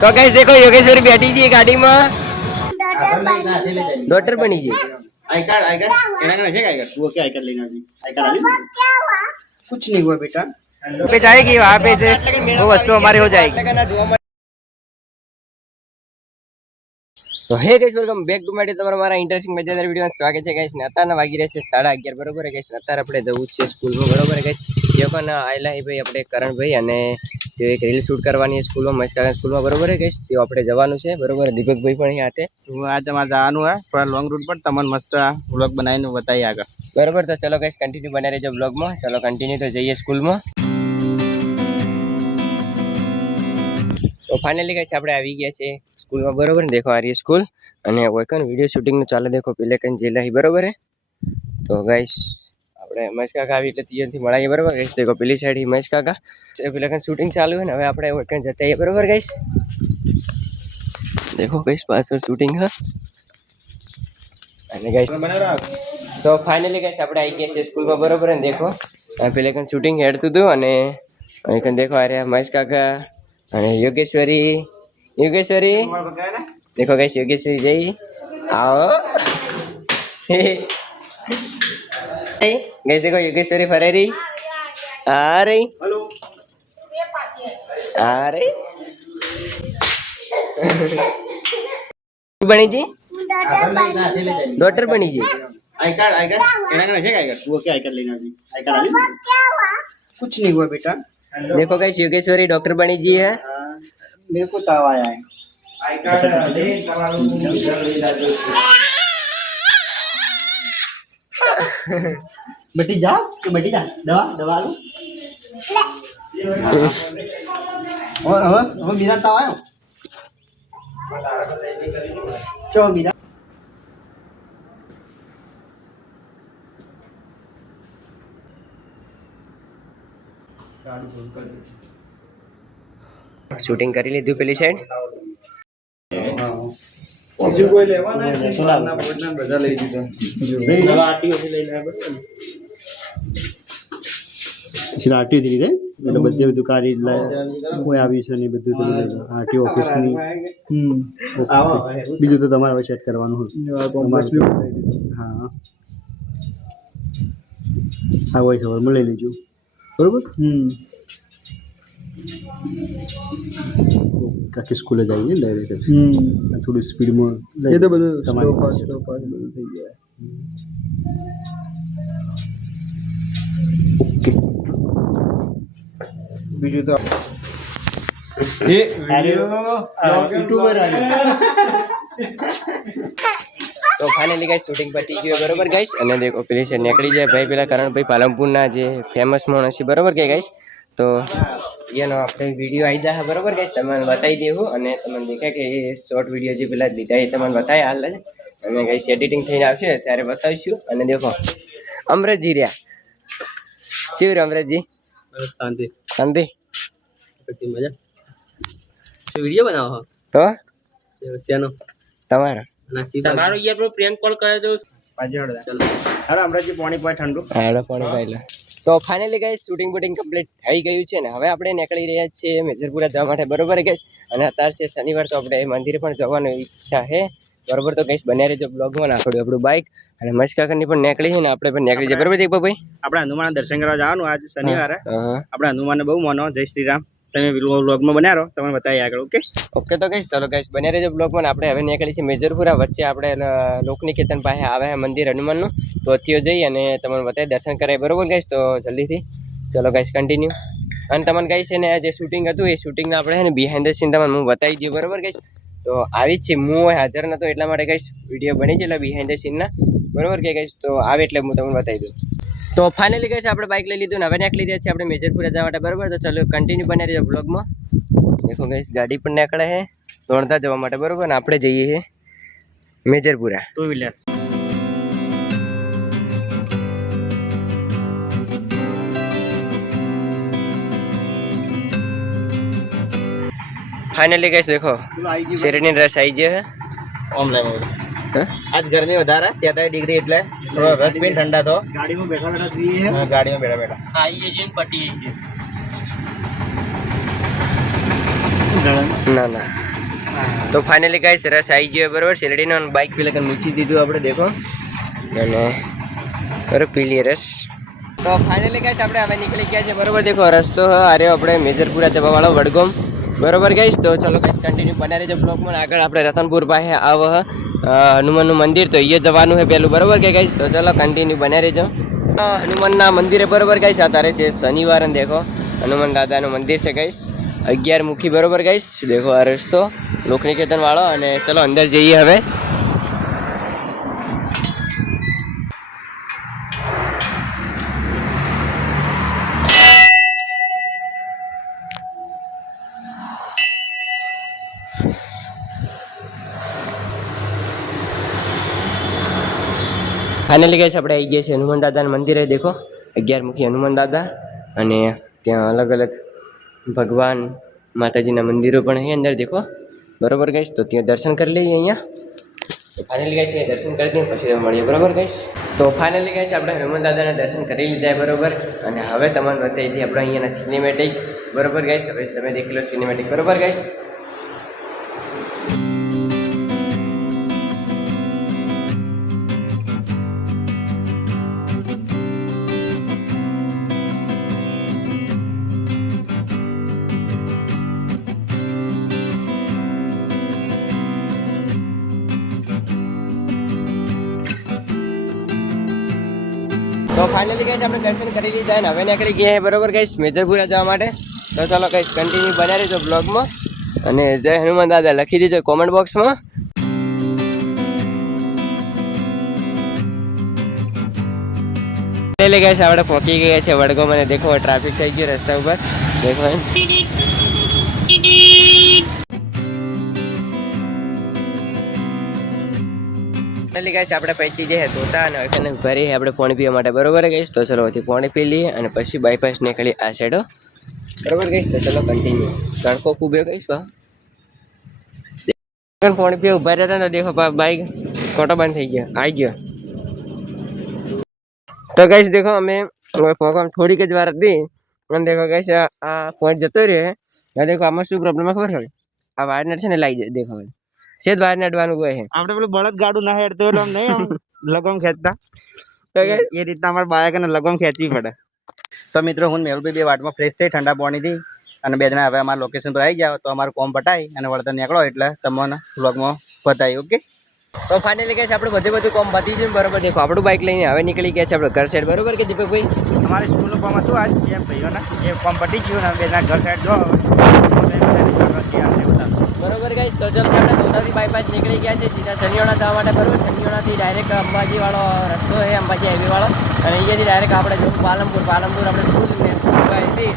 तो गाइस देखो योगेश्वरी बैठी जी गाड़ी में डॉक्टर बनी जी। आई कार्ड कहना है आई कार्ड वो क्या आई कार्ड लेना जी आई कार्ड क्या हुआ कुछ नहीं हुआ बेटा पे जाएगी वहाँ पे से वो वस्तु हमारी हो जाएगी। तो hey guys welcome back to my તમારા ઇન્ટરેસ્ટિંગ મજેદાર વિડિયોમાં સ્વાગત છે ગાઈસ ને અત્યારના વાગી રહ્યા છે 11:30 બરોબર છે ગાઈસ અત્યારે આપણે જવું છે સ્કૂલમાં બરોબર છે ગાઈસ જે પણ આયલા હે ભાઈ આપણે કરણભાઈ અને તે એક રીલ શૂટ કરવાની છે સ્કૂલમાં મસ્કાકા સ્કૂલમાં બરોબર છે ગાઈસ તે આપણે જવાનું છે બરોબર દીપકભાઈ પણ અહીં આતે હું आज हमारा जવાનું है थोड़ा लॉन्ग रूट पर तमन मस्त व्लॉग बनाઈને बताइए આગળ बरोबर। तो चलो गाइस कंटिन्यू बने रहिए व्लॉग में। चलो कंटिन्यू तो जइए स्कूल में। तो फाइनली गाइस આપણે આવી ગયા છે સ્કૂલમાં બરોબર ને देखो आ रही है स्कूल અને વોકન વિડિયો શૂટિંગ નું ચાલે देखो પેલે કન જેલા હી બરોબર હે। તો ગાइस આપણે મહેશ કાકા આવી એટલે તીયથી મળાઈએ બરોબર ગાइस देखो પેલી સાઈડ હી મહેશ કાકા એ પેલે કન શૂટિંગ ચાલુ હે ને હવે આપણે વોકન જતા હે બરોબર गाइस देखो गाइस પાછળ શૂટિંગ હે અને गाइस तो फाइनली गाइस આપણે આવી ગયા છે સ્કૂલમાં બરોબર ને देखो પેલે કન શૂટિંગ હેડતું હતું અને અહીં કન देखो आ रहा મહેશ કાકા અને યોગેશ્વરી देखो गाइस योगेश्वरी जय आओ गाइस देखो योगेश्वरी फरेरी आ रही हेलो आ रही बनी जी डॉक्टर बनी जी आई कार्ड कहना है आई कार्ड वो क्या आई कार्ड लेना जी आई कार्ड क्या हुआ कुछ नहीं हुआ बेटा देखो गाइस योगेश्वरी डॉक्टर बनी जी है मेरे को ताव आया है आई कार्ड ले बेटी जा दवा दवा लो और मीरा ताव आयो चलो मीरा શૂટિંગ કરી લીધું પેલી સાઈડ બીજું કોઈ લેવાના છે સોના બોર્ડના બધા લઈ દીધા નવા આરટીઓ થી લઈને આવ્યા બરાબર છે આરટીઓ થી લીધે એટલે બધું કાઢી કોઈ આવ્યું છે ને બધું તો આરટીઓ ઓફિસ ની બીજું તો તમારે હવે સેટ કરવાનું હા આ હોય સવારમાં લઈ લેજો બરોબર કાકી સ્કૂલે જઈએ ડાયરેક્ટ થોડું સ્પીડમાં એ તો બધું તમારે સ્લો પાસ બધું થઈ જાય ઓકે બીજું તો એ યુટ્યુબર तो फाइनली गाइस शूटिंग पती गई बरोबर गाइस અને देखो પેલી છે નીકળી જાય ભાઈ પેલા કરણભાઈ પાલનપુરના જે ફેમસ માણસ છે બરોબર કે ગાइस તો એનો આપણે વિડિયો આવી જાય બરોબર ગાइस તમને બતાવી દેવું અને તમને દેખાય કે એ શોર્ટ વિડિયો જે પેલા લીધા એ તમને બતાય હાલ જ અને ગાइस એડિટિંગ થઈને આવશે ત્યારે બતાવીશું અને देखो અમરજી રહ્યા ચેવ અમરજી શાંતિ શાંતિ મજા તો વિડિયો બનાવો તો શેનો તમારો તમારો યાર બ્રો પ્રેન્ક કોલ કરે તો પાછળ ચલો હાલો અમરાજી પાણી પાય ઠંડુ હાલો પાણી પાયલા તો ફાઇનલી ગાઈસ શૂટિંગ બૂટિંગ કમ્પ્લીટ થઈ ગયું છે ને હવે આપણે નીકળી રહ્યા છીએ મેજરપુરા જવા માટે બરોબર ગાઈસ અને અત્યારે છે શનિવાર તો આપણે મંદિરે પણ જવાની ઈચ્છા છે બરોબર તો ગાઈસ બન્યા રહેજો બ્લોગમાં નાખડ્યું આપણું બાઇક અને મસ્કાકાની પણ નીકળી છે ને આપણે પણ નીકળી જાય બરોબર દીપકભાઈ આપણે હનુમાન દર્શન કરવા જવાનું આજ શનિવારે આપણે હનુમાનને બહુ માનો જય શ્રી રામ તમે વ્લોગમાં બન્યા રહો તમને બતાવી આગળ ઓકે ઓકે તો ગાઈસ ચલો ગાઈસ બન્યા રહેજો બ્લોગમાં આપણે હવે નીકળી છે મેજરપુરા વચ્ચે આપણે લોકનિકેતન પાસે આવે છે મંદિર હનુમાનનું તો ત્યાં જઈ અને તમને બતાવી દર્શન કરાય બરોબર ગાઈસ તો જલ્દીથી ચલો ગાઈસ કન્ટિન્યુ અને તમને ગાઈસ એને જે શૂટિંગ હતું એ શૂટિંગને આપણે છે ને બિહાઇન્ડ ધ સીન તમને હું બતાવી દઉં બરોબર ગાઈસ તો આવી જ છે હું હાજર નહોતો એટલા માટે ગાઈસ વિડીયો બની છે એટલે બિહાઇન્ડ ધ સીનના બરોબર કે ગાઈસ તો આવે એટલે હું તમને બતાવી દઉં તો ફાઇનલી ગાઈસ આપણે બાઇક લઈ લીધું ને હવે નીકળી રહ્યા છીએ આપણે મેજરપુરા જવા માટે બરોબર તો ચલો કન્ટિન્યુ બની રહેજો બ્લોગમાં देखो गाइस गाड़ी पर નીકળે है દોડતા જવા માટે બરોબર ને આપણે જઈએ છે મેજરપુરા ટુ વ્હીલર फाइनली गाइस देखो શેરડીની રસ આવી ગયો છે ઓનલાઈન आज गर्मी વધારે 43 ડિગ્રી એટલે થોડો રસ પીને ઠંડા થો ગાડીમાં બેઠા બેઠા પીએ હા ગાડીમાં બેઠા બેઠા આઈએ જઈને પટી ના ના તો ફાઇનલી ગાઈસ રસ આવી ગયો બરોબર શેરડીનો બાઇક પેલા કઈ મૂકી દીધું આપણે દેખો અને બરોબર પીલી રસ તો ફાઇનલી ગાઈસ આપણે હવે નીકળી ગયા છે બરોબર દેખો રસ્તો અરે આપણે મેજરપુરા જવાવાળો વડગામ બરોબર ગાઈસ તો ચલો ગાઈસ કન્ટિન્યુ બનાવી રહેજો બ્લોગમાં આગળ આપણે રતનપુર પાસે આવ હનુમાનનું મંદિર તો એ જવાનું છે પહેલું બરોબર કે ગાઈસ તો ચલો કન્ટિન્યુ બનાવી રહેજો હનુમાનના મંદિરે બરોબર ગાઈસ અત્યારે છે શનિવાર અને દેખો હનુમાન દાદાનું મંદિર છે ગાઈસ 11 મુખી બરોબર ગાઈસ દેખો આ રસ્તો લોકનિકેતન વાળો અને ચલો અંદર જઈએ હવે फाइनली गाइस આપણે આવી ગયા છે હનુમાન દાદાના મંદિરે દેખો 11 મુખી હનુમાન દાદા અને ત્યાં અલગ અલગ ભગવાન માતાજીના મંદિરો પણ છે અંદર દેખો બરોબર ગાઈસ તો ત્યાં દર્શન કરી લઈએ અહીંયા તો ફાઇનલી ગાઈસ એ દર્શન કરી દઈએ પછી મળીએ બરોબર ગાઈસ તો ફાઇનલી ગાઈસ આપણે હનુમાન દાદાના દર્શન કરી લીધા બરોબર અને હવે તમને બતાવી દઈએ આપણે અહીંયાના સિનેમેટિક બરોબર ગાઈસ હવે તમે દેખી લો સિનેમેટિક બરોબર ગાઈસ તો ફાઇનલી ગાઈસ આપણે દર્શન કરી લીધા અને હવે નીકળી ગયા છે બરોબર ગાઈસ મેજરપુરા જવા માટે તો ચાલો ગાઈસ કન્ટિન્યુ બનાવી રહેજો બ્લોગમાં અને જય હનુમાન દાદા લખી દીજો કોમેન્ટ બોક્સમાં ફાઇનલી ગાઈસ આપણે પહોંચી ગયા છે વડગામ અને દેખો ટ્રાફિક થઈ ગયો રસ્તા ઉપર દેખો ફાઇનલી ગાઈસ આપણે પહોંચી જઈએ તોતા અને હવે ભરી આપણે પાણી પીવા માટે બરોબર ગાઈસ તો ચલો અહીંથી પાણી પી લઈએ અને પછી બાયપાસ નીકળી આ સાઈડો બરોબર ગાઈસ તો ચલો કન્ટિન્યુ તડકો ખૂબ એ ગાઈસ પાણી પીવા ઉભા રહેતા ને દેખો બાઈક કોટો બંધ થઈ ગયો આવી ગયો તો ગાઈસ દેખો અમે થોડીક જ વાર હતી અને દેખો ગાઈસ આ પોઈન્ટ જતો રહે દેખો આમાં શું પ્રોબ્લેમ ખબર હોય આ વાયરનેટ છે ને લાવી જાય દેખો સેજ બહાર નડવાનું હોય છે આપણે પેલું બળદ ગાડું ના હેડતો એટલે આમ નહીં આમ લગમ ખેંચતા તો એ રીતના અમારે બાયકને લગમ ખેંચવી પડે તો મિત્રો હું મેહુલભાઈ બે વાટમાં ફ્રેશ થઈ ઠંડા પાણીથી અને બે જણા હવે અમારા લોકેશન પર આવી જાવ તો અમારું કોમ પટાઈ અને વળતર નીકળો એટલે તમને વ્લોગમાં બતાવી ઓકે તો ફાઇનલી ગાઈસ આપણે બધું કોમ પતી ગયું બરોબર દેખો આપણું બાઇક લઈને હવે નીકળી ગયા છે આપણે ઘર સાઈડ બરોબર કે દીપકભાઈ અમારી સ્કૂલનું કોમ હતું આજ એમ ભાઈઓને એ કોમ પતી ગયું ને બે જણા ઘર સાઈડ જો બરોબર ગાઈસ તો ચાલો આપણે તોતાથી બાયપાસ નીકળી ગયા છે સીધા શનિવાડા જવા માટે બરોબર શનિવાડાથી ડાયરેક્ટ અંબાજી વાળો રસ્તો છે અંબાજી હાઈવે વાળો અને અહીંયાથી ડાયરેક્ટ આપણે જવું પાલનપુર આપણે સ્કૂલ હતી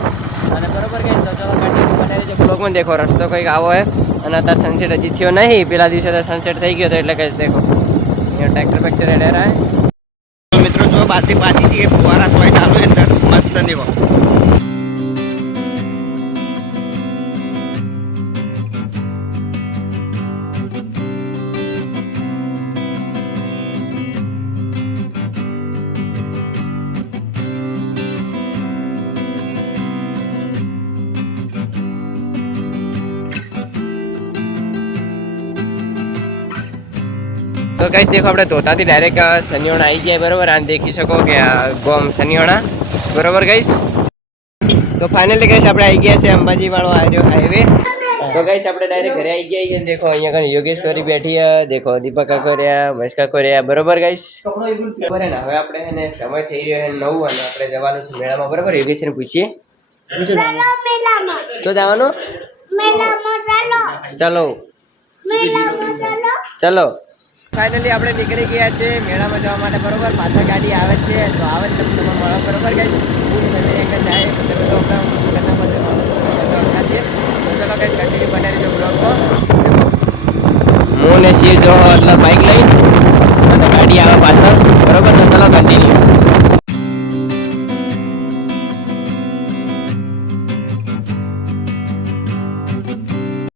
અને બરોબર ગાઈસ તો ચાલો કન્ટિન્યુ બનાવી છે બ્લોગમાં દેખો રસ્તો કંઈક આવો હોય અને અત્યારે સનસેટ હજી થયો નહીં પેલા દિવસે તો સનસેટ થઈ ગયો તો એટલે કે દેખો અહીંયા ટ્રેક્ટર બેક્ટર એડેરા મિત્રો જો બાજરી પાછી છે ફુવારા થોડી ચાલુ અંદર મસ્ત નહીં તો ગાઈસ દેખો આપણે તોતાથી ડાયરેક્ટ શનિવાડા આવી જાય બરોબર આને દેખી શકો કે ગોમ શનિવાડા બરોબર ગાઈસ તો ફાઇનલી ગાઈસ આપણે આવી ગયા છે અંબાજી વાળો હાઈવે તો ગાઈસ આપણે ડાયરેક્ટ ઘરે આવી ગયા છે દેખો અહીંયા કને યોગેશ્વરી બેઠી છે દેખો દીપક કાકોરિયા મહેશ કાકોરિયા બરોબર ગાઈસ બરાબર ને હવે આપણે એને સમય થઈ રહ્યો છે 9 અને આપણે જવાનું છે મેળામાં બરોબર યોગેશને પૂછીએ ચાલો મેલામાં તો જવાનું મેલામાં ચાલો ચલો મેલામાં ચલો ફાઇનલી આપણે નીકળી ગયા છે મેળામાં જવા માટે બરોબર પાછળ ગાડી આવે છે તો આવે છે તમે મળો બરોબર ગાઈસ એક જાય તો ચલો ગાઈસ કન્ટિન્યુ બનાવી દો બ્લોગમાં હું ને સી જો એટલે બાઇક લઈ અને ગાડી આવે પાછળ બરોબર તો ચલો કન્ટિન્યુ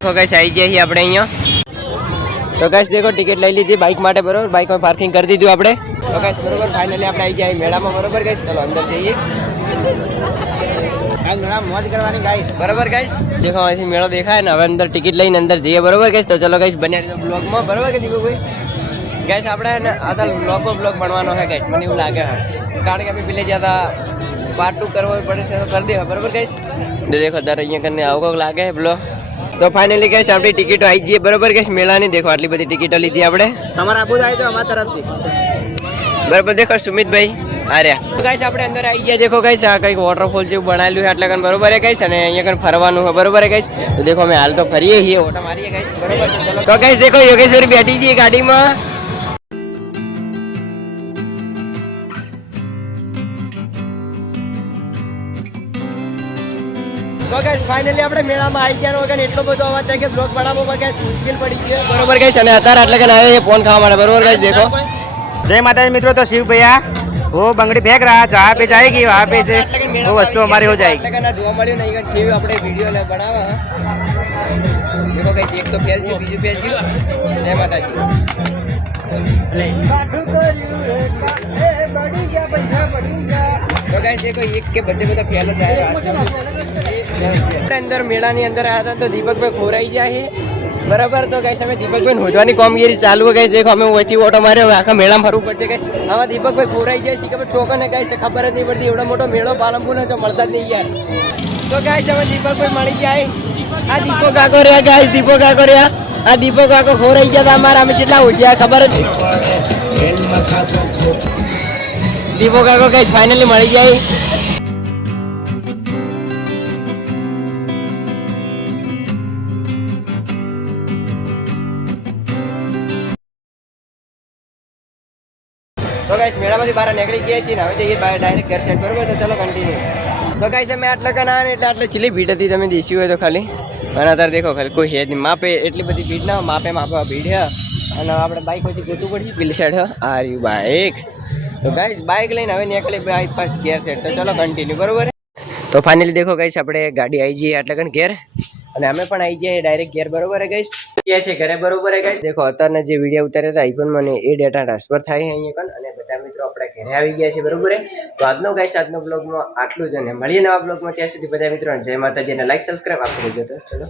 તો ગાઈસ આવી ગયા છીએ આપણે અહીંયા તો ગાઈસ દેખો ટિકિટ લઈ લીધી બાઇક માટે બરોબર બાઇકમાં પાર્કિંગ કરી દીધું આપણે તો ગાઈસ બરોબર ફાઇનલી આપણે આવી ગયા મેળામાં બરોબર ગાઈસ ચલો અંદર જઈએ આજ ઘણા મોજ કરવાની ગાઈસ. બરોબર ગાઈસ દેખો અહીંથી મેળો દેખાય ને હવે અંદર ટિકિટ લઈને અંદર જઈએ બરોબર ગાઈસ. તો ચલો ગાઈસ બન્યા રહેજો બ્લોગમાં બરોબર કે દીપકભાઈ. ગાઈસ આપણે આ તો બ્લોગ બનવાનો છે ગાઈસ મને એવું લાગે છે કારણ કે અમે પેલે જ્યાં પાર્ટ 2 કરવો પડે છે તો કરી દેવા બરોબર ગાઈસ. તો દેખો દર અહીંયા કરીને આવું કોક લાગે છે બ્લોગ. તો ફાઇનલી ગાઈસ આપણી ટિકિટો આવી જઈએ બરોબર ગાઈસ મેળાની. દેખો આટલી બધી ટિકિટો લીધી આપણે. તમારે આબુ જાય તો અમારા તરફથી. બરાબર દેખો સુમિતભાઈ આ રહ્યા. તો ગાઈસ આપણે અંદર આવી ગયા. દેખો ગાઈસ આ કંઈક વોટરફોલ જેવું બનાવેલું છે એટલે કન બરોબર છે ગાઈસ. અને અહીંયા કન ફરવાનું છે બરોબર છે ગાઈસ. તો દેખો અમે હાલ તો ફરીએ છીએ ઓટા મારીએ ગાઈસ બરોબર છે. ચલો તો ગાઈસ દેખો યોગેશ્વરી બેઠી છે ગાડીમાં. તો ગાઈસ ફાઇનલી આપણે મેળામાં આવી ગયા વગર એટલો બધો અવાજ થાય કે બ્લોગ બનાવવામાં ગાઈસ મુશ્કેલ પડી ગયો બરોબર ગાઈસ. અને અત્યારે એટલે કે આવે છે ફોન ખાવા માટે બરોબર ગાઈસ. દેખો जय माता दी मित्रों। तो शिव भैया वो बंगड़ी फेंक रहा है, जहाँ पे जाएगी वहाँ पे से वो वस्तु हमारी हो जाएगी। એટલે કે જોવા મળ્યું નહીં કે સેવ આપણે વિડિયો લે બનાવવા. દેખો ગાઈસ એક તો ફેલ છે બીજું ફેલ છે. જય માતાજી. તો ગાઈસ દેખો એક કે બધે બધા ફેલ જ આવ્યા. આપણે અંદર મેળાની અંદર આવ્યા હતા તો દીપકભાઈ ખોરાઈ જાય છે બરાબર. તો ગાઈસ અમે દીપકભાઈ શોધવાની કામગીરી ચાલુ હોય ગાઈસ. દેખો અમે ઓછી ઓટો માર્યો આખા મેળામાં ફરવું પડશે ગાઈસ. આમાં દીપકભાઈ ખોરાઈ જાય છે ખબર ચોકને ગાઈસ ખબર જ નહીં પડતી. એવડો મોટો મેળો પાલનપુરનો તો મળતા જ નહીં યાર. તો ગાઈસ અમે દીપકભાઈ મળી જાય. આ દીપક કાકો રહ્યા ગાઈસ. દીપક કાકો રહ્યા. આ દીપક કાકો ખોરાઈ ગયા હતા અમારા. અમે કેટલા ઉઠ્યા ખબર જ દીપક કાકો ગાઈસ ફાઇનલી મળી જાય. તો ગાઈસ મેળામાંથી બહાર નીકળી ગયા છીએ ને હવે જઈએ બહાર ડાયરેક્ટ ઘર સાઈડ બરોબર. તો ચલો કન્ટિન્યુ. તો ગાઈસ અમે આટલા કના એટલે આટલે ચીલી ભીડ હતી તમે દેશી હોય તો ખાલી. અને અત્યારે દેખો ખાલી કોઈ હે નહીં માપે એટલી બધી ભીડ ના માપે ભીડ હે. અને આપણે બાઇક પછી ગોતું પડશે પેલી સાઈડ આ રહ્યું બાઇક. તો ગાઈસ બાઇક લઈને હવે નીકળી બાઇપાસ ઘેર સાઈડ. તો ચલો કન્ટિન્યુ બરોબર. તો ફાઇનલી દેખો ગાઈસ આપણે ગાડી આવી જઈએ એટલે કન ઘેર. અને અમે પણ આવી જઈએ ડાયરેક્ટ ઘેર બરોબર હે ગાઈસ. ગયા છે ઘરે બરોબર હે ગાઈસ. દેખો અત્યારના જે વિડીયો ઉતાર્યા હતા આઈફોન મને એ ડેટા ટ્રાન્સફર થાય છે અહીંયા કન. અને બધા મિત્રો આપણે ઘરે આવી ગયા છે બરોબર હે. તો આજનો ગાઈસ આજનો બ્લોગમાં આટલું જ. અને મળીએ નવા બ્લોગમાં ત્યાં સુધી બધા મિત્રો જય માતાજી અને લાઈક સબસ્ક્રાઈબ આપી દેજો. તો ચલો.